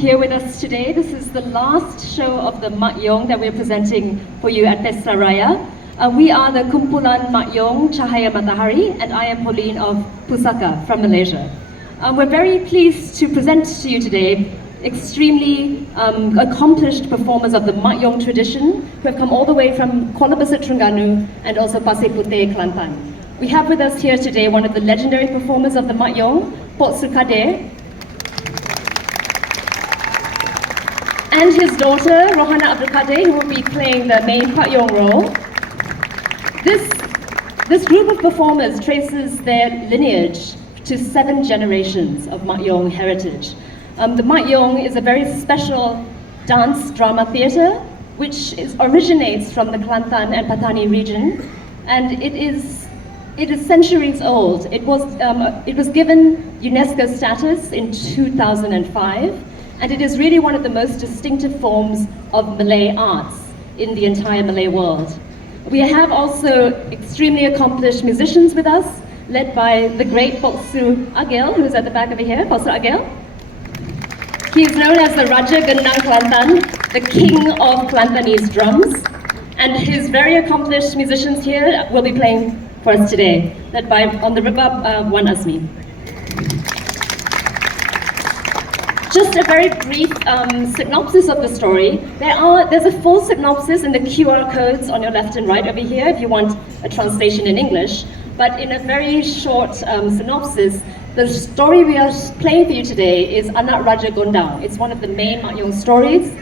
here with us today. This is the last show of the Mak Yong that we're presenting for you at Pesta Raya. We are the Kumpulan Mak Yong, Cahaya, Matahari, and I am Pauline of PUSAKA from Malaysia. We're very pleased to present to you today extremely accomplished performers of the Mak Yong tradition who have come all the way from Kuala Besar, Terengganu, and also Pasir Puteh, Kelantan. We have with us here today one of the legendary performers of the Mak Yong, Pok Sukade, and his daughter, Rohana Abdul Kadir, who will be playing the main Pak Yong role. This group of performers traces their lineage to 7 generations of Mak Yong heritage. The Mak Yong is a very special dance drama theatre which originates from the Kelantan and Patani region, and it is centuries old. It was given UNESCO status in 2005. And it is really one of the most distinctive forms of Malay arts in the entire Malay world. We have also extremely accomplished musicians with us, led by the great Poksu Agil, who's at the back over here, Poksu Agil. He is known as the Raja Gendang Kelantan, the king of Kelantanese drums. And his very accomplished musicians here will be playing for us today, led by, on the rebab, Wan Azmi. Just a very brief synopsis of the story. There's a full synopsis in the QR codes on your left and right over here if you want a translation in English. But in a very short synopsis, the story we are playing for you today is Anak Raja Gondang. It's one of the main Mak Yong stories.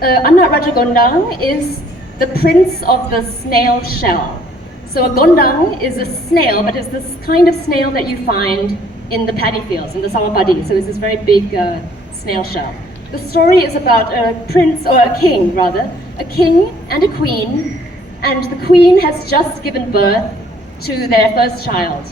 Anak Raja Gondang is the prince of the snail shell. So a gondang is a snail, but it's this kind of snail that you find in the paddy fields, in the sawah paddy. So it's this very big snail shell. The story is about a prince, or a king rather, a king and a queen, and the queen has just given birth to their first child.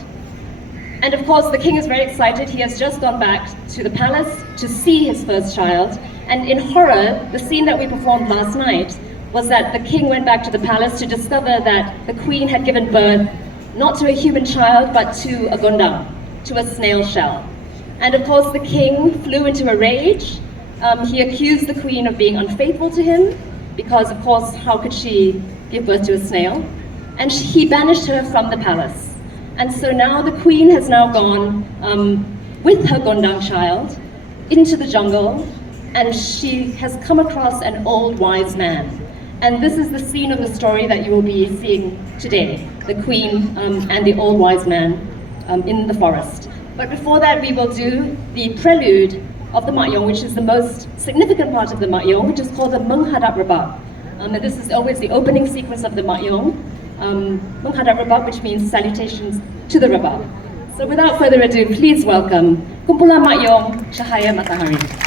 And of course the king is very excited. He has just gone back to the palace to see his first child, and in horror, the scene that we performed last night was that the king went back to the palace to discover that the queen had given birth not to a human child but to a gondang, to a snail shell. And of course the king flew into a rage. He accused the queen of being unfaithful to him because of course how could she give birth to a snail? And he banished her from the palace. And so now the queen has now gone with her gondang child into the jungle, and she has come across an old wise man. And this is the scene of the story that you will be seeing today, the queen and the old wise man in the forest. But before that, we will do the prelude of the Mak Yong, which is the most significant part of the Mak Yong, which is called the Menghadap Rebab. And this is always the opening sequence of the Mak Yong. Menghadap Rebab, which means salutations to the Rebab. So without further ado, please welcome Kumpulan Mak Yong, Cahaya, Matahari.